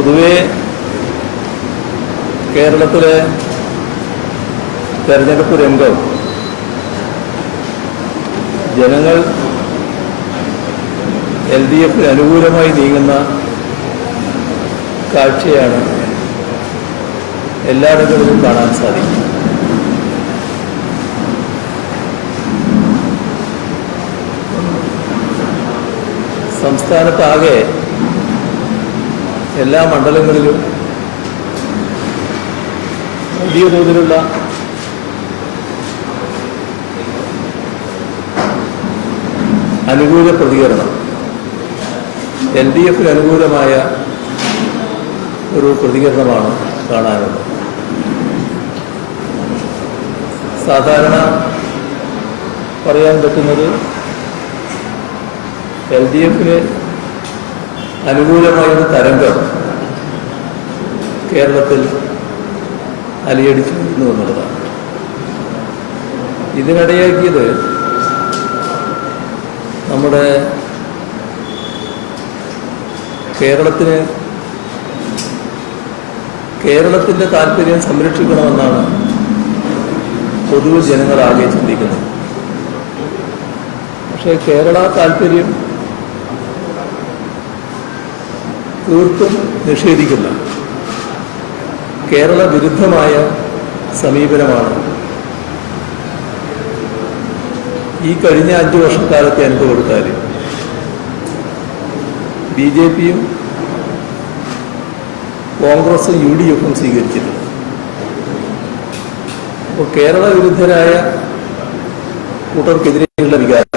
പൊതുവെ കേരളത്തിലെ തെരഞ്ഞെടുപ്പ് രംഗം ജനങ്ങൾ LDFിന് അനുകൂലമായി നീങ്ങുന്ന കാഴ്ചയാണ് എല്ലായിടങ്ങളിലും കാണാൻ സാധിക്കും. സംസ്ഥാനത്താകെ എല്ലാ മണ്ഡലങ്ങളിലും വലിയ തോതിലുള്ള അനുകൂല പ്രതികരണം, LDFിന് അനുകൂലമായ ഒരു പ്രതികരണമാണ് കാണാനുള്ളത്. സാധാരണ പറയാൻ പറ്റുന്നത് LDFിന് അനുകൂലമായൊരു തരംഗം കേരളത്തിൽ അലയടിച്ചു വരുന്നു എന്നുള്ളതാണ്. ഇതിനിടയാക്കിയത് നമ്മുടെ കേരളത്തിൻ്റെ താല്പര്യം സംരക്ഷിക്കണമെന്നാണ് പൊതുവെ ജനങ്ങളാകെ ചിന്തിക്കുന്നത്. പക്ഷേ കേരള താല്പര്യം തീർത്തും നിഷേധിക്കുന്ന കേരള വിരുദ്ധമായ സമീപനമാണ് ഈ കഴിഞ്ഞ 5 വർഷക്കാലത്തെ അനുഭവമെടുത്താൽ BJPയും കോൺഗ്രസും UDFും സ്വീകരിച്ചിട്ടുണ്ട്. അപ്പോൾ കേരള വിരുദ്ധരായ കൂട്ടർക്കെതിരെയുള്ള വികാരം